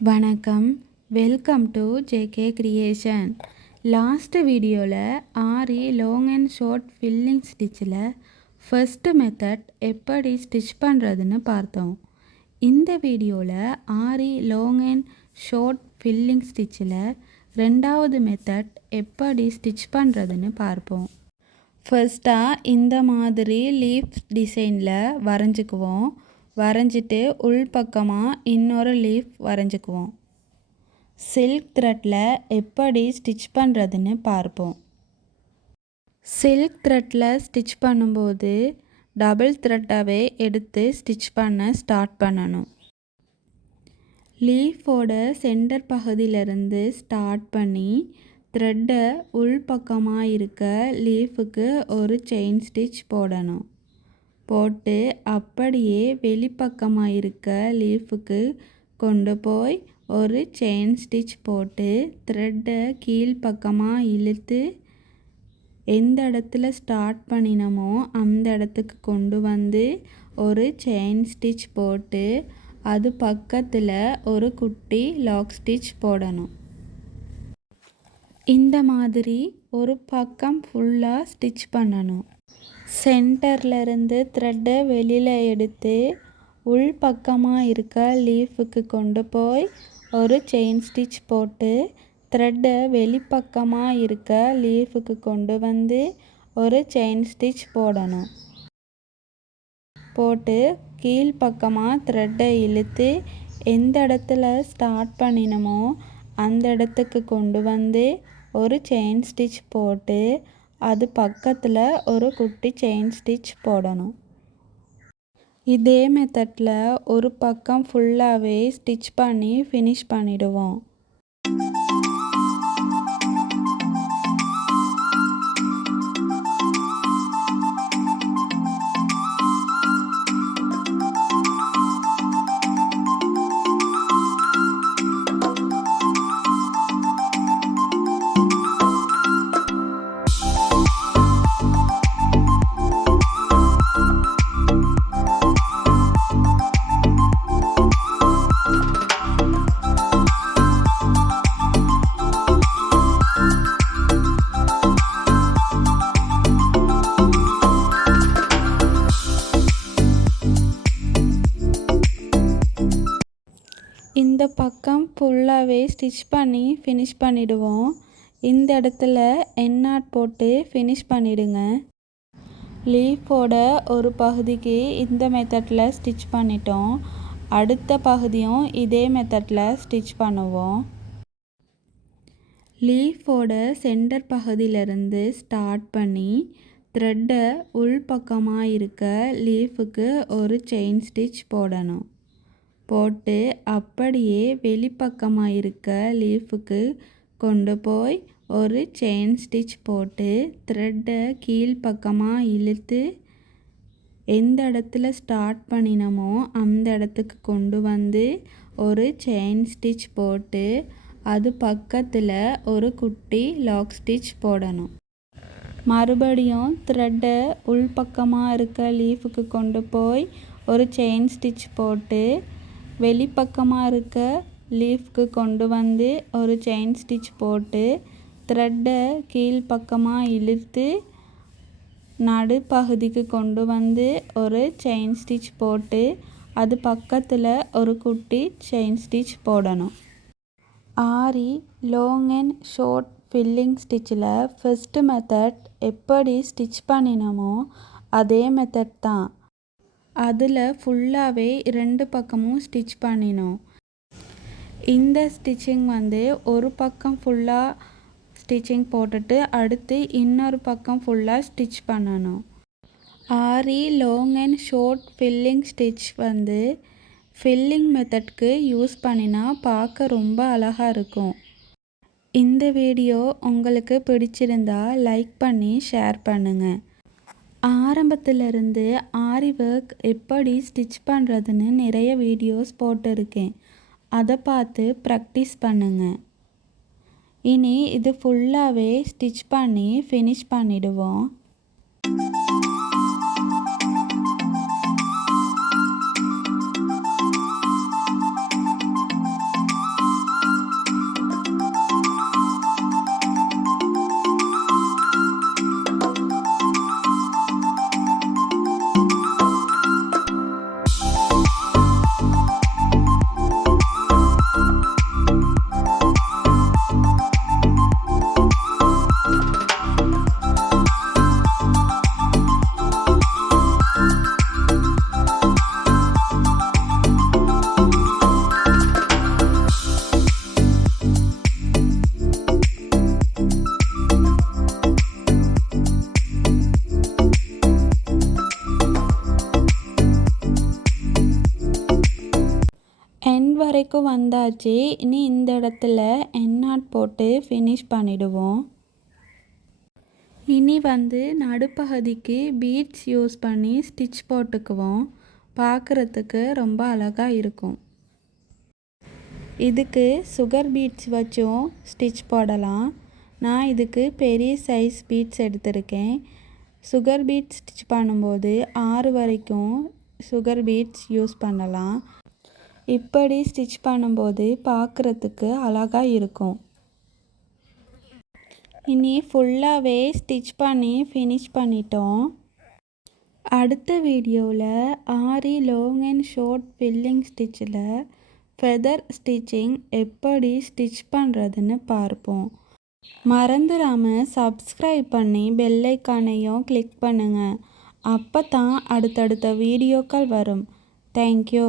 வணக்கம், welcome to JK creation. Last வீடியோவில் aari long and short filling ஸ்டிச்சில் ஃபர்ஸ்ட் மெத்தட் எப்படி ஸ்டிச் பண்ணுறதுன்னு பார்த்தோம். இந்த வீடியோவில் aari long and short filling ஸ்டிச்சில் ரெண்டாவது மெத்தட் எப்படி ஸ்டிச் பண்ணுறதுன்னு பார்ப்போம். ஃபர்ஸ்ட்டாக இந்த மாதிரி லீஃப் டிசைனில் வரைஞ்சிக்குவோம். வரைஞ்சிட்டு உள் பக்கமாக இன்னொரு லீஃப் வரைஞ்சிக்குவோம். சில்க் த்ரெட்டில் எப்படி ஸ்டிச் பண்ணுறதுன்னு பார்ப்போம். சில்க் த்ரெட்டில் ஸ்டிச் பண்ணும்போது டபுள் த்ரெட்டாகவே எடுத்து ஸ்டிச் பண்ண ஸ்டார்ட் பண்ணணும். லீஃபோட சென்டர் பகுதியிலிருந்து ஸ்டார்ட் பண்ணி த்ரெட்டை உள் பக்கமாக இருக்க லீஃபுக்கு ஒரு செயின் ஸ்டிச் போடணும். போட்டு அப்படியே வெளிப்பக்கமாக இருக்க லீஃபுக்கு கொண்டு போய் ஒரு செயின் ஸ்டிச் போட்டு த்ரெட்டை கீழ்ப்பக்கமாக இழுத்து எந்த இடத்துல ஸ்டார்ட் பண்ணினமோ அந்த இடத்துக்கு கொண்டு வந்து ஒரு செயின் ஸ்டிச் போட்டு அது பக்கத்தில் ஒரு குட்டி லாக் ஸ்டிச் போடணும். இந்த மாதிரி ஒரு பக்கம் ஃபுல்லாக ஸ்டிச் பண்ணணும். சென்டர்லேருந்து த்ரெட்டை வெளியில் எடுத்து உள் பக்கமாக இருக்க லீஃபுக்கு கொண்டு போய் ஒரு செயின் ஸ்டிச் போட்டு த்ரெட்டை வெளிப்பக்கமாக இருக்க லீஃபுக்கு கொண்டு வந்து ஒரு செயின் ஸ்டிச் போடணும். போட்டு கீழ்ப்பக்கமாக த்ரெட்டை இழுத்து எந்த இடத்துல ஸ்டார்ட் பண்ணினமோ அந்த இடத்துக்கு கொண்டு வந்து ஒரு செயின் ஸ்டிச் போட்டு அது பக்கத்தில் ஒரு குட்டி செயின் ஸ்டிச் போடணும். இதே மெத்தடில் ஒரு பக்கம் ஃபுல்லாகவே ஸ்டிச் பண்ணி ஃபினிஷ் பண்ணிடுவோம். இந்த பக்கம் ஃபுல்லாகவே ஸ்டிச் பண்ணி ஃபினிஷ் பண்ணிடுவோம். இந்த இடத்துல எண்ணாட் போட்டு ஃபினிஷ் பண்ணிடுங்க. லீஃபோட ஒரு பகுதிக்கு இந்த மெத்தடில் ஸ்டிச் பண்ணிட்டோம். அடுத்த பகுதியும் இதே மெத்தடில் ஸ்டிச் பண்ணுவோம். லீஃபோட சென்டர் பகுதியிலிருந்து ஸ்டார்ட் பண்ணி த்ரெட்டை உள் பக்கமாக இருக்க லீஃபுக்கு ஒரு செயின் ஸ்டிச் போடணும். போட்டு அப்படியே வெளிப்பக்கமாக இருக்க லீஃபுக்கு கொண்டு போய் ஒரு செயின் ஸ்டிச் போட்டு த்ரெட்டை கீழ்ப்பக்கமாக இழுத்து எந்த இடத்துல ஸ்டார்ட் பண்ணினமோ அந்த இடத்துக்கு கொண்டு வந்து ஒரு செயின் ஸ்டிச் போட்டு அது பக்கத்தில் ஒரு குட்டி லாக் ஸ்டிச் போடணும். மறுபடியும் த்ரெட்டை உள்பக்கமாக இருக்க லீஃபுக்கு கொண்டு போய் ஒரு செயின் ஸ்டிச் போட்டு வெளிப்பக்கமாக இருக்க லீஃப்க்கு கொண்டு வந்து ஒரு செயின் ஸ்டிச் போட்டு த்ரெட்டை கீழ்ப்பக்கமாக இழுத்து நடுப்பகுதிக்கு கொண்டு வந்து ஒரு செயின் ஸ்டிச் போட்டு அது பக்கத்தில் ஒரு குட்டி செயின் ஸ்டிச் போடணும். Aari long and short filling ஸ்டிச்சில் ஃபர்ஸ்ட் மெத்தட் எப்படி ஸ்டிச் பண்ணினமோ அதே மெத்தட் தான். அதில் ஃபுல்லாகவே ரெண்டு பக்கமும் ஸ்டிச் பண்ணினோம். இந்த ஸ்டிச்சிங் ஒரு பக்கம் ஃபுல்லாக ஸ்டிச்சிங் போட்டுட்டு அடுத்து இன்னொரு பக்கம் ஃபுல்லாக ஸ்டிச் பண்ணணும். Aari long and short filling stitch filling மெத்தட்க்கு யூஸ் பண்ணினா பார்க்க ரொம்ப அழகாக இருக்கும். இந்த வீடியோ உங்களுக்கு பிடிச்சிருந்தா லைக் பண்ணி ஷேர் பண்ணுங்கள். ஆரம்பத்திலிருந்து ஆரி ஒர்க் எப்படி ஸ்டிச் பண்ணுறதுன்னு நிறைய வீடியோஸ் போட்டிருக்கேன். அதை பார்த்து ப்ராக்டிஸ் பண்ணுங்கள். இனி இது ஃபுல்லாகவே ஸ்டிச் பண்ணி ஃபினிஷ் பண்ணிடுவோம். வந்தாச்சு. இனி இந்த இடத்துல எண்ட் நாட் போட்டு ஃபினிஷ் பண்ணிடுவோம். இனி நடுப்பகுதிக்கு பீட்ஸ் யூஸ் பண்ணி ஸ்டிச் போட்டுக்குவோம். பார்க்குறதுக்கு ரொம்ப அழகாக இருக்கும். இதுக்கு சுகர் பீட்ஸ் வச்சும் ஸ்டிச் போடலாம். நான் இதுக்கு பெரிய சைஸ் பீட்ஸ் எடுத்திருக்கேன். சுகர் பீட்ஸ் ஸ்டிச் பண்ணும்போது 6 வரைக்கும் சுகர் பீட்ஸ் யூஸ் பண்ணலாம். இப்படி ஸ்டிச் பண்ணும்போது பார்க்குறதுக்கு அழகாக இருக்கும். இனி ஃபுல்லாகவே ஸ்டிச் பண்ணி ஃபினிஷ் பண்ணிட்டோம். அடுத்த வீடியோவில் aari long and short filling ஸ்டிச்சில் ஃபெதர் ஸ்டிச்சிங் எப்படி ஸ்டிச் பண்ணுறதுன்னு பார்ப்போம். மறந்துடாமல் சப்ஸ்கிரைப் பண்ணி பெல் ஐக்கானையும் கிளிக் பண்ணுங்கள். அப்போ தான் அடுத்தடுத்த வீடியோக்கள் வரும். தேங்க்யூ.